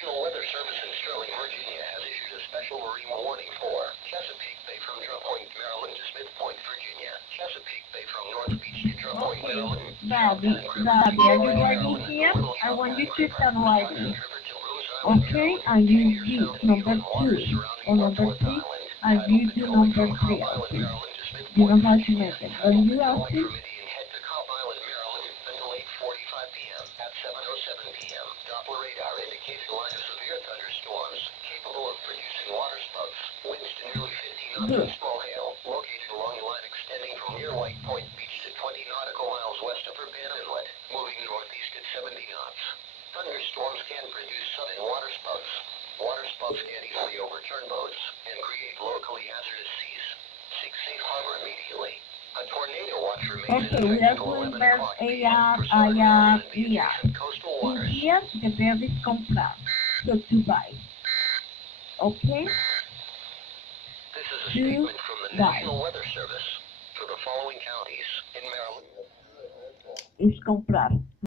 National Weather Service in Sterling, Virginia has issued a special marine warning for Chesapeake Bay from Drum Point, Maryland to Smith Point, Virginia. Chesapeake Bay from North Beach to Drum Point, Maryland. Bobby, are you writing here? I want you to start writing. Okay, and you do number 2 or number 3, and you do number 3 also. You know how to make it. When you ask it, at 7:07 p.m. Doppler radar indicates a line of severe thunderstorms capable of producing waterspouts. Winds to nearly 50 knots and small hail located along the line extending from near White Point Beach to 20 nautical miles west of Urbana Inlet, moving northeast at 70 knots. Thunderstorms can produce sudden waterspouts. Waterspouts can easily overturn boats and create locally hazardous seas. Seek safe harbor immediately. A tornado watch remains okay, we are doing verb EAS, IAS, EAS. In here, the verb is comprar, so to buy. Okay? This is a statement from the National Weather Service for the following counties in Maryland. Es comprar.